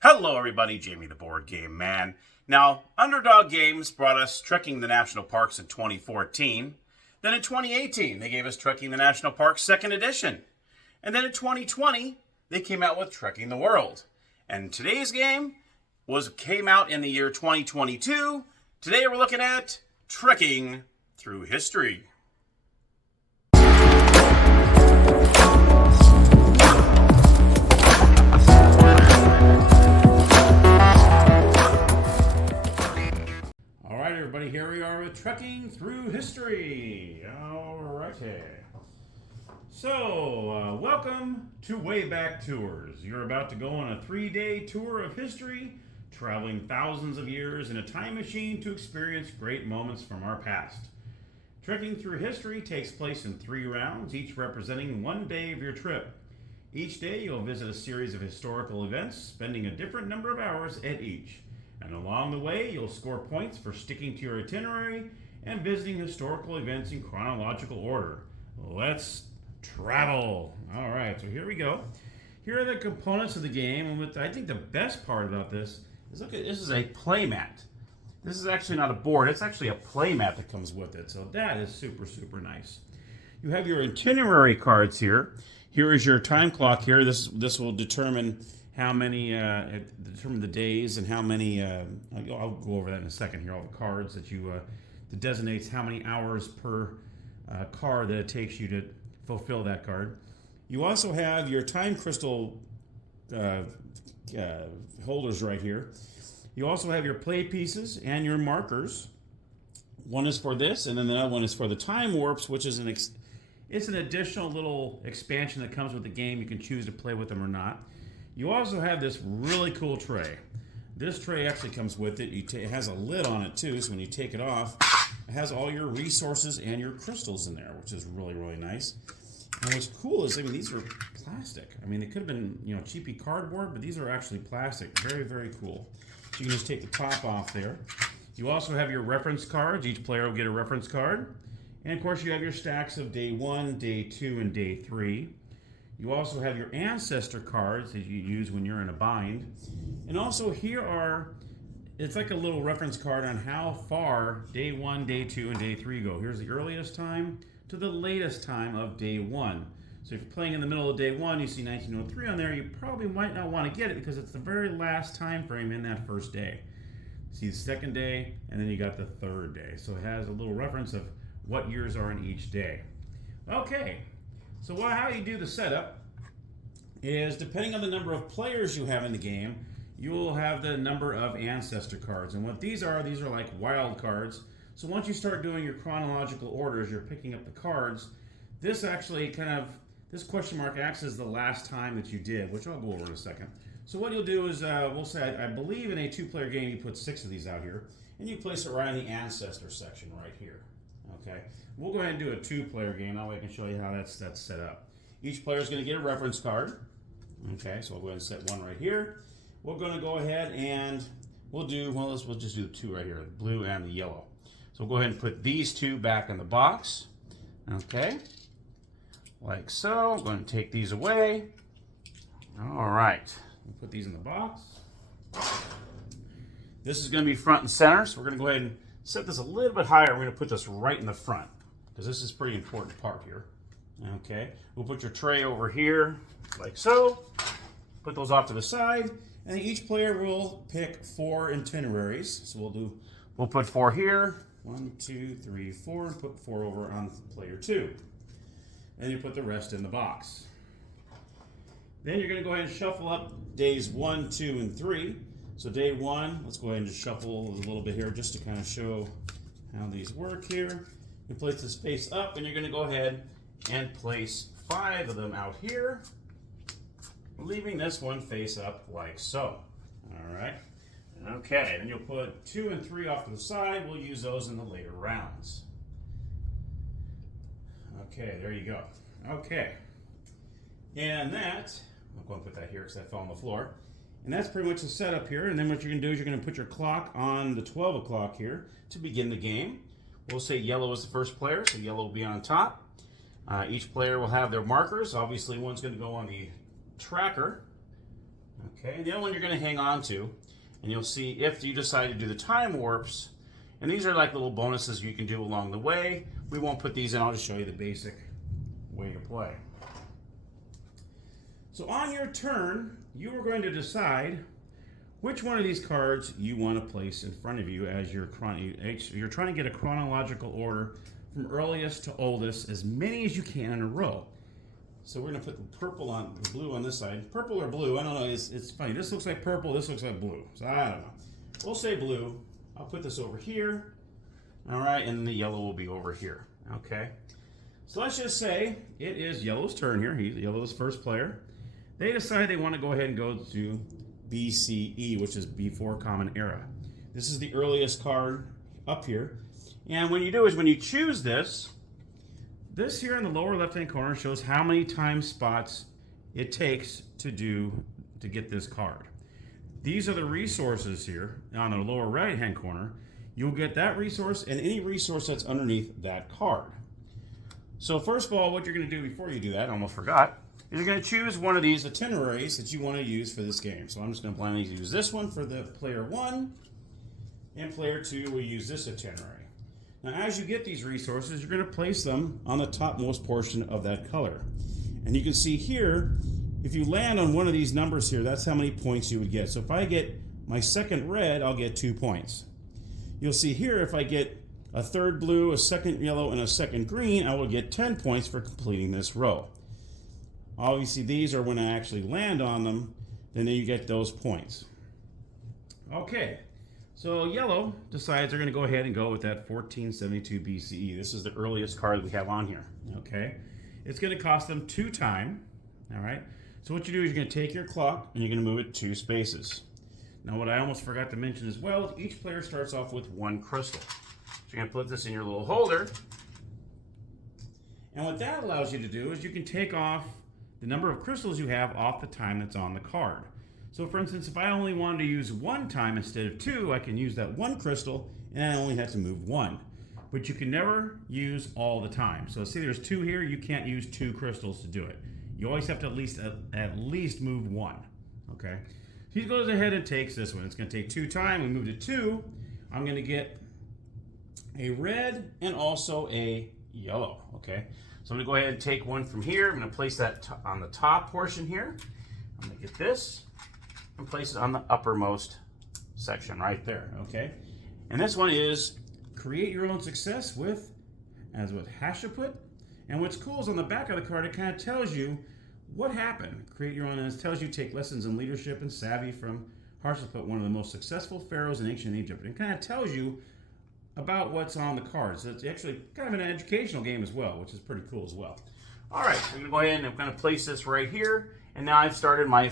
Hello everybody, Jamie the Board Game Man. Now, Underdog Games brought us Trekking the National Parks in 2014. Then in 2018, they gave us Trekking the National Parks 2nd Edition. And then in 2020, they came out with Trekking the World. And today's game came out in the year 2022. Today we're looking at Trekking Through History. Everybody, here we are with Trekking Through History. Alrighty. So, welcome to Wayback Tours. You're about to go on a 3-day tour of history, traveling thousands of years in a time machine to experience great moments from our past. Trekking Through History takes place in 3 rounds, each representing 1 day of your trip. Each day you'll visit a series of historical events, spending a different number of hours at each. And along the way, you'll score points for sticking to your itinerary and visiting historical events in chronological order. Let's travel. All right, so here we go. Here are the components of the game, and I think the best part about this is, look at this is a playmat. This is actually not a board, it's actually a playmat that comes with it, so that is super, super nice. You have your itinerary cards here. Here is your time clock here. This will determine how many, determine the days and how many, I'll go over that in a second here, all the cards that that designates how many hours per card that it takes you to fulfill that card. You also have your time crystal holders right here. You also have your play pieces and your markers. One is for this, and then the other one is for the time warps, which is it's an additional little expansion that comes with the game. You can choose to play with them or not. You also have this really cool tray. This tray actually comes with it. It has a lid on it too, so when you take it off, it has all your resources and your crystals in there, which is really, really nice. And what's cool is, these are plastic. They could have been, cheapy cardboard, but these are actually plastic. Very, very cool. So you can just take the top off there. You also have your reference cards. Each player will get a reference card. And of course, you have your stacks of day 1, day 2, and day 3. You also have your ancestor cards that you use when you're in a bind. And also it's like a little reference card on how far day 1, day 2, and day 3 go. Here's the earliest time to the latest time of day 1. So if you're playing in the middle of day 1, you see 1903 on there, you probably might not want to get it because it's the very last time frame in that first day. See the second day, and then you got the third day. So it has a little reference of what years are in each day. Okay. So how you do the setup is, depending on the number of players you have in the game, you will have the number of ancestor cards. And what these are like wild cards. So once you start doing your chronological orders, you're picking up the cards. This actually this question mark acts as the last time that you did, which I'll go over in a second. So what you'll do is, we'll say, I believe in a 2-player game, you put 6 of these out here, and you place it right in the ancestor section right here. Okay, we'll go ahead and do a 2-player game. That way I can show you how that's set up. Each player is going to get a reference card. Okay, so we'll go ahead and set one right here. We're going to go ahead and we'll just do the 2 right here, the blue and the yellow. So we'll go ahead and put these 2 back in the box. Okay, like so. I'm going to take these away. All right, we'll put these in the box. This is going to be front and center, so we're going to go ahead and set this a little bit higher. We're going to put this right in the front because this is a pretty important part here. Okay, we'll put your tray over here like so. Put those off to the side, and then each player will pick 4 itineraries. So we'll put 4 here. 1, 2, 3, 4, and put 4 over on player 2. And you put the rest in the box. Then you're going to go ahead and shuffle up days 1, 2, and 3. So day 1, let's go ahead and just shuffle a little bit here just to kind of show how these work here. You place the space up, and you're going to go ahead and place 5 of them out here, leaving this one face up like so. All right. Okay, then you'll put 2 and 3 off to the side. We'll use those in the later rounds. Okay, there you go. Okay. And I'm going to put that here because that fell on the floor. And that's pretty much the setup here. And then what you're going to do is you're going to put your clock on the 12 o'clock here to begin the game. We'll say yellow is the first player, so yellow will be on top. Each player will have their markers. Obviously, one's going to go on the tracker. Okay, and the other one you're going to hang on to, and you'll see if you decide to do the time warps, and these are like little bonuses you can do along the way. We won't put these in, I'll just show you the basic way to play. So on your turn, you are going to decide which one of these cards you want to place in front of you as you're trying to get a chronological order from earliest to oldest, as many as you can in a row. So we're going to put the purple on, the blue on this side. Purple or blue, I don't know, it's funny. This looks like purple, this looks like blue. So I don't know. We'll say blue. I'll put this over here. All right, and the yellow will be over here. Okay. So let's just say it is yellow's turn here. Yellow's first player. They decide they want to go ahead and go to BCE, which is before Common Era. This is the earliest card up here. And when you do is when you choose this here in the lower left-hand corner shows how many time spots it takes to get this card. These are the resources here on the lower right-hand corner. You'll get that resource and any resource that's underneath that card. So first of all, what you're going to do before you do that, I almost forgot, is you're going to choose one of these itineraries that you want to use for this game. So I'm just going to blindly use this one for the player 1, and player 2 will use this itinerary. Now as you get these resources, you're going to place them on the topmost portion of that color. And you can see here, if you land on one of these numbers here, that's how many points you would get. So if I get my second red, I'll get 2 points. You'll see here, if I get a third blue, a second yellow, and a second green, I will get 10 points for completing this row. Obviously, these are when I actually land on them, then you get those points. Okay, so yellow decides they're going to go ahead and go with that 1472 BCE. This is the earliest card we have on here. Okay, it's going to cost them 2 time. All right, so what you do is you're going to take your clock and you're going to move it 2 spaces. Now, what I almost forgot to mention as well is each player starts off with 1 crystal. So you're going to put this in your little holder. And what that allows you to do is you can take off the number of crystals you have off the time that's on the card. So for instance, if I only wanted to use 1 time instead of 2, I can use that 1 crystal and I only have to move 1. But you can never use all the time. So see there's 2 here, you can't use 2 crystals to do it. You always have to at least move 1. Okay? He goes ahead and takes this one. It's going to take 2 time. We move to 2. I'm going to get a red and also a yellow. Okay, so I'm going to go ahead and take one from here. I'm going to place that on the top portion here. I'm going to get this and place it on the uppermost section right there. Okay, and this one is create your own success with Hashaput. And what's cool is on the back of the card, it kind of tells you what happened. Create your own, and it tells you take lessons in leadership and savvy from Hashaput, one of the most successful pharaohs in ancient Egypt. And it kind of tells you about what's on the cards. So it's actually kind of an educational game as well, which is pretty cool as well. All right, I'm going to go ahead and I'm going to place this right here. And now I've started my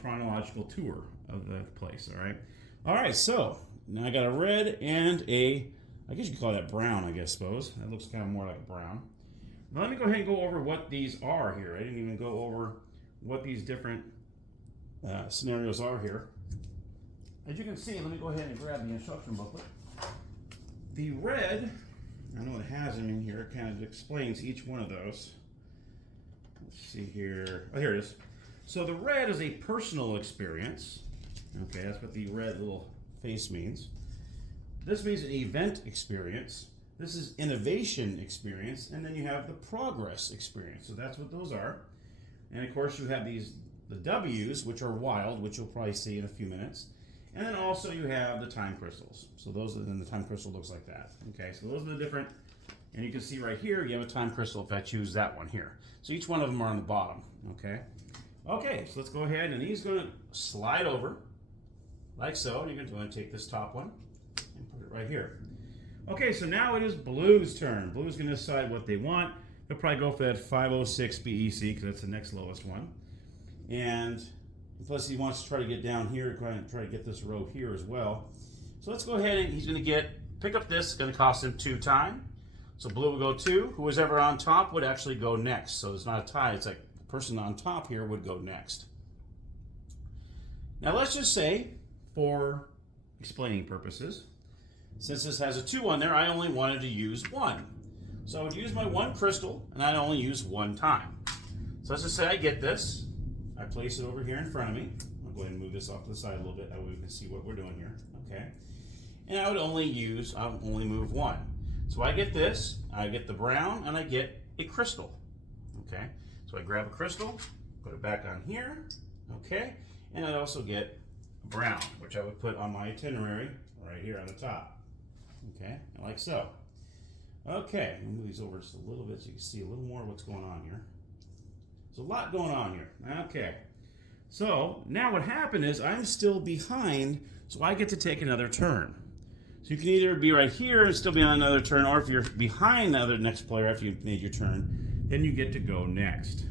chronological tour of the place, all right, so now I got a red and a, I guess you could call that brown, I suppose. That looks kind of more like a brown. Now let me go ahead and go over what these are here. I didn't even go over what these different scenarios are here. As you can see, let me go ahead and grab the instruction booklet. The red, I know it has them in here, it kind of explains each one of those. Let's see here. Oh, here it is. So the red is a personal experience. Okay, that's what the red little face means. This means an event experience. This is innovation experience. And then you have the progress experience. So that's what those are. And of course you have the W's, which are wild, which you'll probably see in a few minutes. And then also you have the time crystals. So those, and the time crystal looks like that. Okay, so those are the different, and you can see right here, you have a time crystal if I choose that one here. So each one of them are on the bottom, okay? Okay, so let's go ahead, and he's gonna slide over, like so. And you're going to take this top one and put it right here. Okay, so now it is Blue's turn. Blue's gonna decide what they want. They'll probably go for that 506 BEC, because that's the next lowest one. And plus he wants to try to get down here, try to get this row here as well. So let's go ahead and he's going to pick up this. It's going to cost him 2 time. So blue will go 2. Who was ever on top would actually go next. So it's not a tie. It's like the person on top here would go next. Now let's just say, for explaining purposes, since this has a 2 on there, I only wanted to use 1. So I would use my 1 crystal, and I'd only use 1 time. So let's just say I get this. I place it over here in front of me, go ahead and move this off to the side a little bit. That way we can see what we're doing here. Okay. And I'll only move one. So I get this, I get the brown, and I get a crystal. Okay. So I grab a crystal, put it back on here. Okay. And I also get a brown, which I would put on my itinerary right here on the top. Okay. Like so. Okay. I'll move these over just a little bit so you can see a little more of what's going on here. There's a lot going on here. Okay. So now what happened is I'm still behind, so I get to take another turn. So you can either be right here and still be on another turn, or if you're behind the other next player after you've made your turn, then you get to go next.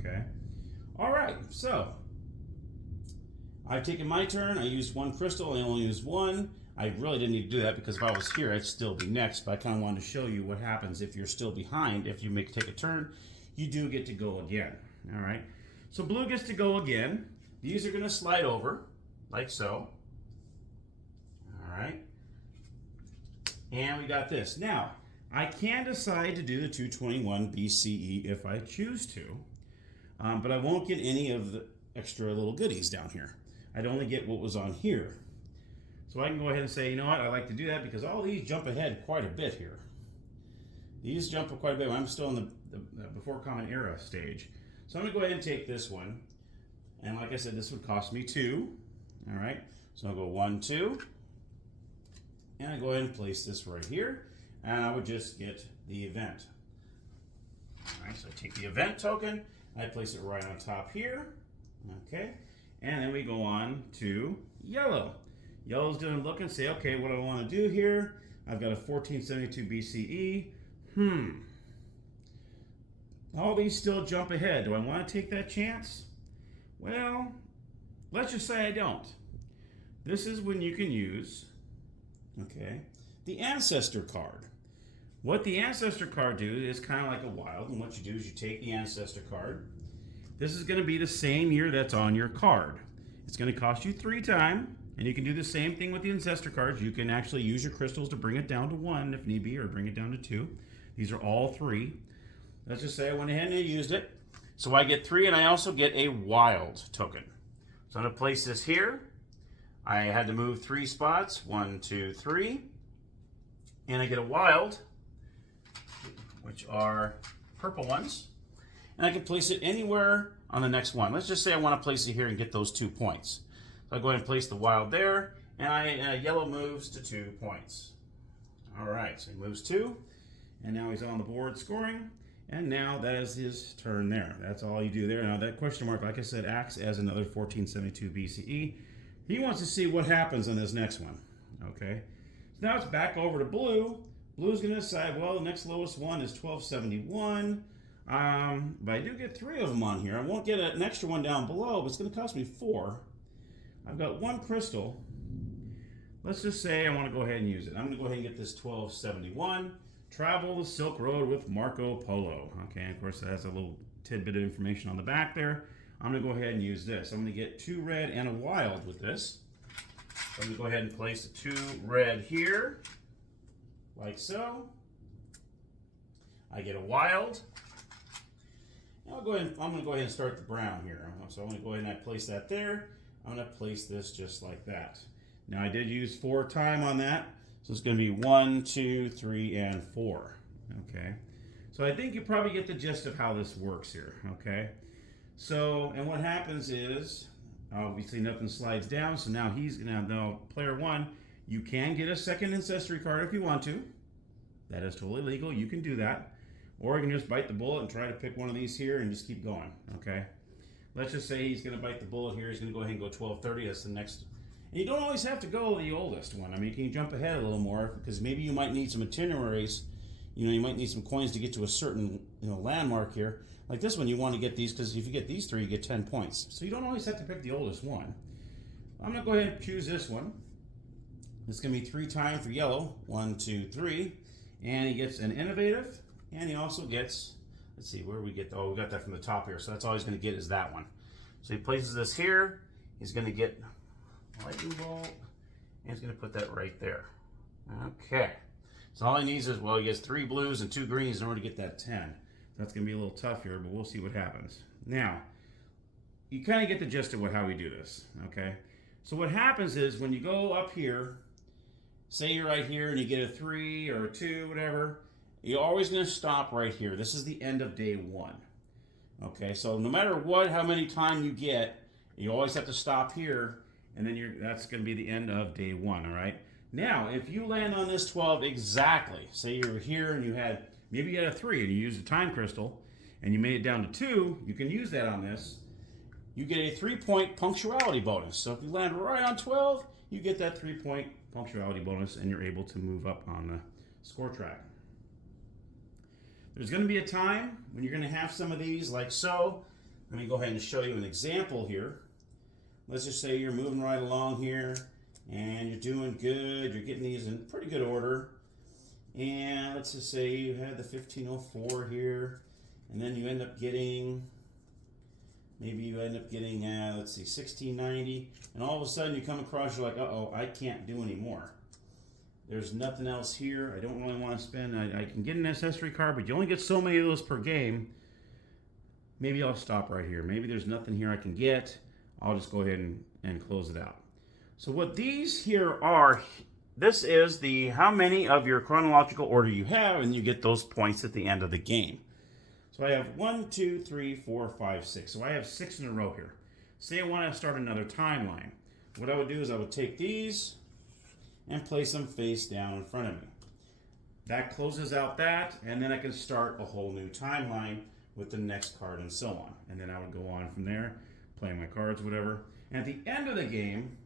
Okay. All right. So I've taken my turn. I used one crystal. I only used one. I really didn't need to do that because if I was here, I'd still be next. But I kind of wanted to show you what happens if you're still behind. If you take a turn, you do get to go again. All right. So blue gets to go again. These are going to slide over like so. All right. And we got this. Now, I can decide to do the 221 BCE if I choose to, but I won't get any of the extra little goodies down here. I'd only get what was on here. So I can go ahead and say, you know what, I like to do that because all these jump ahead quite a bit here. These jump quite a bit. I'm still in the before Common Era stage. So I'm going to go ahead and take this one. And like I said, this would cost me 2. All right. So I'll go 1, 2. And I go ahead and place this right here. And I would just get the event. All right. So I take the event token. I place it right on top here. Okay. And then we go on to yellow. Yellow's going to look and say, okay, what do I want to do here? I've got a 1472 BCE. All these still jump ahead. Do I want to take that chance? Well, let's just say I don't. This is when you can use, okay, the ancestor card. What the ancestor card do is kind of like a wild, and what you do is you take the ancestor card. This is going to be the same year that's on your card. It's going to cost you 3 time, and you can do the same thing with the ancestor cards. You can actually use your crystals to bring it down to 1 if need be, or bring it down to 2. These are all 3. Let's just say I went ahead and I used it. So I get 3, and I also get a wild token. So I'm going to place this here. I had to move 3 spots, 1, 2, 3. And I get a wild, which are purple ones. And I can place it anywhere on the next one. Let's just say I want to place it here and get those 2 points. So I'll go ahead and place the wild there, and yellow moves to 2 points. All right, so he moves 2, and now he's on the board scoring. And now that is his turn there. That's all you do there. Now that question mark, like I said, acts as another 1472 BCE. He wants to see what happens on this next one. Okay. So now it's back over to blue. Blue's going to decide, well, the next lowest one is 1271. But I do get 3 of them on here. I won't get an extra one down below, but it's going to cost me 4. I've got 1 crystal. Let's just say I want to go ahead and use it. I'm going to go ahead and get this 1271. Travel the Silk Road with Marco Polo. Okay, and of course that has a little tidbit of information on the back there. I'm going to go ahead and use this. I'm going to get 2 red and a wild with this. So I'm going to go ahead and place the 2 red here, like so. I get a wild. And I'm going to go ahead and start the brown here. So I'm going to go ahead and I place that there. I'm going to place this just like that. Now I did use 4 time on that. So it's going to be 1, 2, 3, and 4. Okay. So I think you probably get the gist of how this works here. Okay. So, and what happens is, obviously nothing slides down. So now now player 1, you can get a second ancestry card if you want to. That is totally legal. You can do that. Or you can just bite the bullet and try to pick one of these here and just keep going. Okay. Let's just say he's going to bite the bullet here. He's going to go ahead and go 1230. That's the next. And you don't always have to go the oldest one. I mean, you can jump ahead a little more because maybe you might need some itineraries. You might need some coins to get to a certain, landmark here. Like this one, you want to get these because if you get these 3, you get 10 points. So you don't always have to pick the oldest one. I'm going to go ahead and choose this one. It's going to be 3 time for yellow. 1, 2, 3. And he gets an innovative. And he also gets, let's see, where we get, we got that from the top here. So that's all he's going to get is that one. So he places this here. He's going to get lightning bolt, and he's going to put that right there. Okay. So all he needs is, well, he gets 3 blues and 2 greens in order to get that 10. That's going to be a little tough here, but we'll see what happens. Now, you kind of get the gist of how we do this, okay? So what happens is when you go up here, say you're right here and you get a 3 or a 2, whatever, you're always going to stop right here. This is the end of day 1. Okay, so no matter what, how many time you get, you always have to stop here, and then that's going to be the end of day 1, all right? Now, if you land on this 12 exactly, say you were here and maybe you had a 3 and you used a time crystal, and you made it down to 2, you can use that on this. You get a 3-point punctuality bonus. So if you land right on 12, you get that 3-point punctuality bonus, and you're able to move up on the score track. There's going to be a time when you're going to have some of these like so. Let me go ahead and show you an example here. Let's just say you're moving right along here and you're doing good. You're getting these in pretty good order. And let's just say you had the 1504 here, and then you end up getting, let's see, 1690. And all of a sudden you come across, you're like, uh-oh, I can't do any more. There's nothing else here. I don't really want to spend. I can get an accessory card, but you only get so many of those per game. Maybe I'll stop right here. Maybe there's nothing here I can get. I'll just go ahead and close it out. So what these here are, this is how many of your chronological order you have, and you get those points at the end of the game. So I have 1, 2, 3, 4, 5, 6. So I have 6 in a row here. Say I want to start another timeline. What I would do is I would take these and place them face down in front of me. That closes out that, and then I can start a whole new timeline with the next card and so on. And then I would go on from there, playing my cards, whatever. And at the end of the game,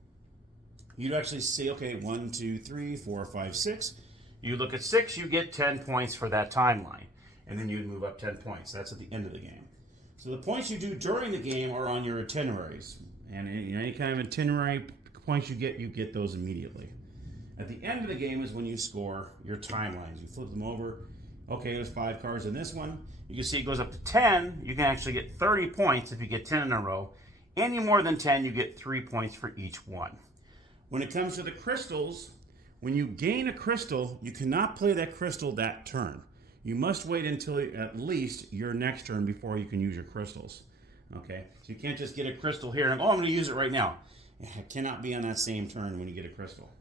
you'd actually see, okay, 1, 2, 3, 4, 5, 6. You look at 6, you get 10 points for that timeline. And then you'd move up 10 points. That's at the end of the game. So the points you do during the game are on your itineraries. And any kind of itinerary points you get those immediately. At the end of the game is when you score your timelines. You flip them over. Okay, there's 5 cards in this one. You can see it goes up to 10. You can actually get 30 points if you get 10 in a row. Any more than 10, you get 3 points for each one. When it comes to the crystals, when you gain a crystal, you cannot play that crystal that turn. You must wait until at least your next turn before you can use your crystals. Okay, so you can't just get a crystal here and I'm going to use it right now. It cannot be on that same turn when you get a crystal.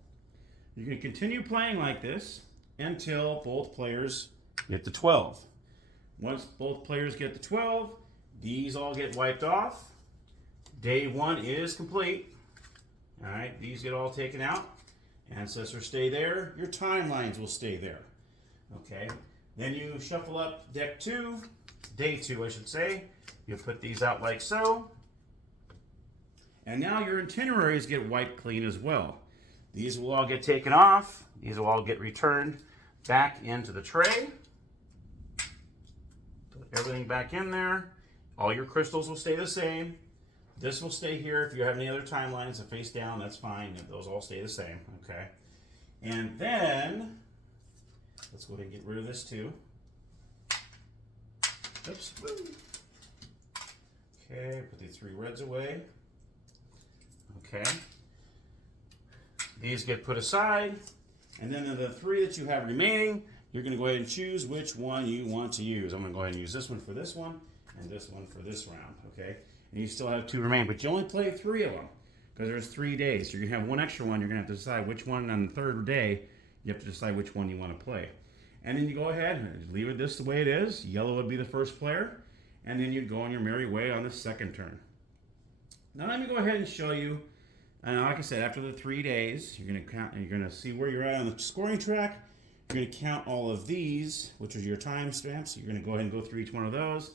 You can continue playing like this until both players get to 12. Once both players get to 12, these all get wiped off. Day 1 is complete. All right, these get all taken out. Ancestors stay there. Your timelines will stay there. Okay, then you shuffle up deck 2, day 2, I should say. You put these out like so. And now your itineraries get wiped clean as well. These will all get taken off. These will all get returned back into the tray. Put everything back in there. All your crystals will stay the same. This will stay here. If you have any other timelines that face down, that's fine. Those all stay the same, okay? And then, let's go ahead and get rid of this too. Oops. Okay, put these 3 reds away. Okay. These get put aside, and then the 3 that you have remaining, you're going to go ahead and choose which one you want to use. I'm going to go ahead and use this one for this one, and this one for this round, okay? And you still have 2 remaining, but you only play 3 of them, because there's 3 days. So you're going to have 1 extra one, you're going to have to decide which one on the 3rd day, you have to decide which one you want to play. And then you go ahead and leave it this the way it is. Yellow would be the first player, and then you'd go on your merry way on the 2nd turn. Now let me go ahead and show you. And like I said, after the 3 days, you're going to count. You're going to see where you're at on the scoring track. You're going to count all of these, which are your time stamps. You're going to go ahead and go through each one of those,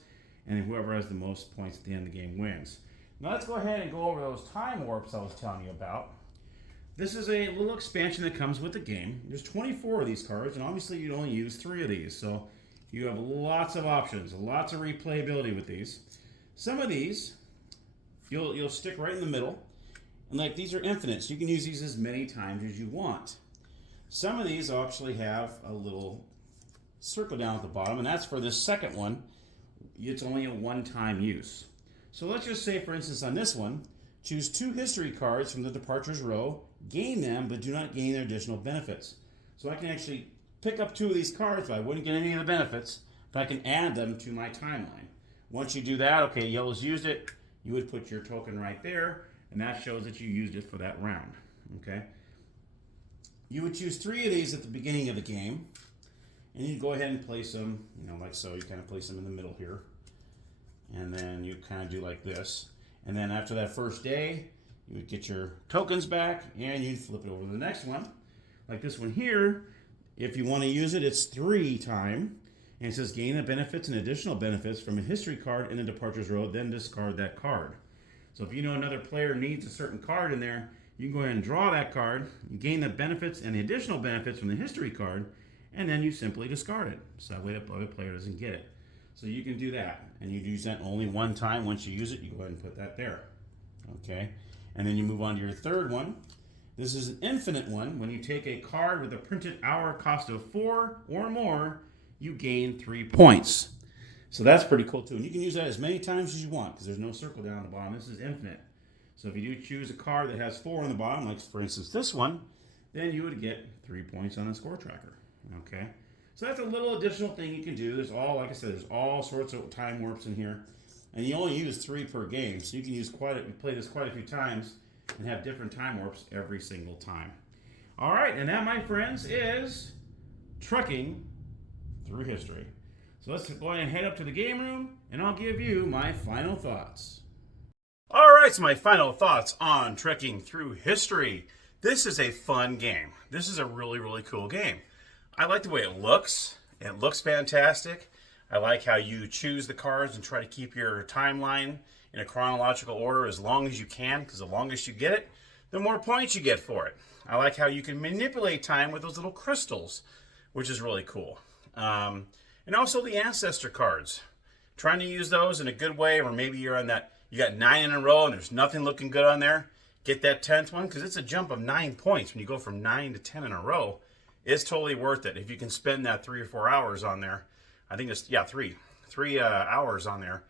and then whoever has the most points at the end of the game wins. Now let's go ahead and go over those time warps I was telling you about. This is a little expansion that comes with the game. There's 24 of these cards, and obviously you'd only use 3 of these, so you have lots of options, lots of replayability with these. Some of these, you'll stick right in the middle. And like these are infinite, so you can use these as many times as you want. Some of these actually have a little circle down at the bottom, and that's for this second one. It's only a one-time use. So let's just say, for instance, on this one, choose 2 history cards from the departures row, gain them, but do not gain their additional benefits. So I can actually pick up 2 of these cards, but I wouldn't get any of the benefits, but I can add them to my timeline. Once you do that, okay, yellow's used it, you would put your token right there, and that shows that you used it for that round. Okay. You would choose 3 of these at the beginning of the game, and you'd go ahead and place them, like so. You kind of place them in the middle here, and then you kind of do like this. And then after that first day, you would get your tokens back, and you'd flip it over to the next one. Like this one here, if you want to use it, it's 3 time, and it says gain the benefits and additional benefits from a history card in the departures row, then discard that card. So if you know another player needs a certain card in there, you can go ahead and draw that card, you gain the benefits and the additional benefits from the history card, and then you simply discard it. So that way the other player doesn't get it. So you can do that, and you use that only 1 time. Once you use it, you go ahead and put that there. Okay, and then you move on to your third one. This is an infinite one. When you take a card with a printed hour cost of 4 or more, you gain 3 points. So that's pretty cool too. And you can use that as many times as you want because there's no circle down the bottom. This is infinite. So if you do choose a card that has 4 on the bottom, like for instance this one, then you would get 3 points on the score tracker. Okay, so that's a little additional thing you can do. There's all, like I said, there's all sorts of time warps in here, and you only use 3 per game, so you can use play this quite a few times and have different time warps every single time. All right, and that, my friends, is trekking through history. So let's go ahead and head up to the game room, and I'll give you my final thoughts. All right, so my final thoughts on trekking through history. This is a fun game. This is a really, really cool game. I like the way it looks. It looks fantastic. I like how you choose the cards and try to keep your timeline in a chronological order as long as you can, because the longest you get it, the more points you get for it. I like how you can manipulate time with those little crystals, which is really cool. And also the ancestor cards. Trying to use those in a good way, or maybe you're on that, you got 9 in a row and there's nothing looking good on there. Get that 10th one, because it's a jump of 9 points when you go from 9 to 10 in a row. It's totally worth it if you can spend that 3 or 4 hours on there. I think it's, three hours on there.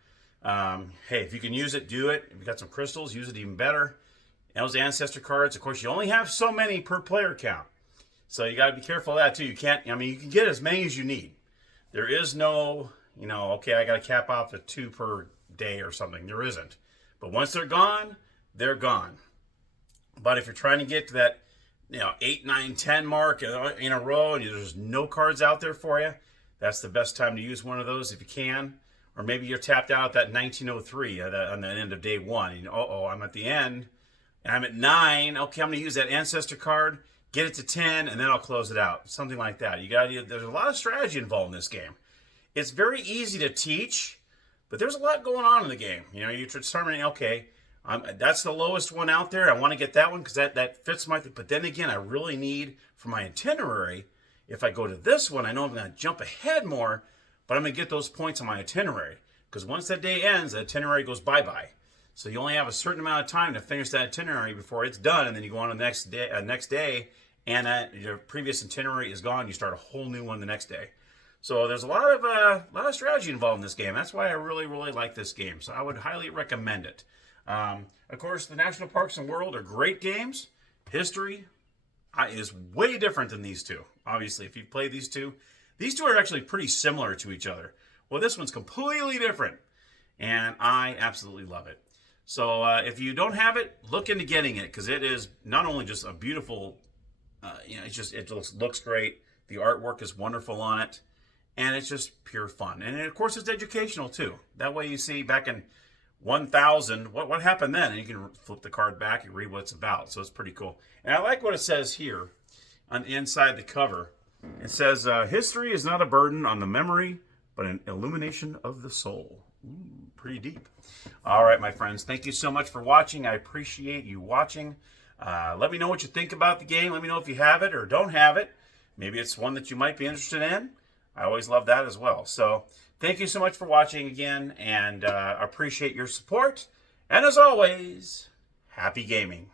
Hey, if you can use it, do it. If you've got some crystals, use it even better. And those ancestor cards, of course, you only have so many per player count. So you got to be careful of that too. You can't, you can get as many as you need. There is no, okay, I got to cap off to 2 per day or something. There isn't. But once they're gone, they're gone. But if you're trying to get to that, 8, 9, 10 mark in a row and there's no cards out there for you, that's the best time to use one of those if you can. Or maybe you're tapped out at that 1903 on the end of day 1. And, I'm at the end and I'm at 9. Okay, I'm going to use that ancestor card, get it to 10, and then I'll close it out. Something like that. There's a lot of strategy involved in this game. It's very easy to teach, but there's a lot going on in the game. You're determining, okay, that's the lowest one out there. I want to get that one because that fits my thing. But then again, I really need for my itinerary, if I go to this one, I know I'm going to jump ahead more, but I'm going to get those points on my itinerary. Because once that day ends, the itinerary goes bye-bye. So you only have a certain amount of time to finish that itinerary before it's done, and then you go on to the next day, and your previous itinerary is gone. You start a whole new one the next day. So there's a lot of strategy involved in this game. That's why I really, really like this game. So I would highly recommend it. Of course, the National Parks and World are great games. History is way different than these two. Obviously, if you've played these two are actually pretty similar to each other. Well, this one's completely different, and I absolutely love it. So if you don't have it, look into getting it, because it is not only just a beautiful, it looks great. The artwork is wonderful on it, and it's just pure fun. And of course, it's educational too. That way, you see back in 1000, what happened then? And you can flip the card back and read what it's about. So it's pretty cool. And I like what it says here on the inside the cover. It says, history is not a burden on the memory, but an illumination of the soul. Ooh, pretty deep. All right, my friends. Thank you so much for watching. I appreciate you watching. Let me know what you think about the game. Let me know if you have it or don't have it. Maybe it's one that you might be interested in. I always love that as well. So thank you so much for watching again, and I appreciate your support. And as always, happy gaming.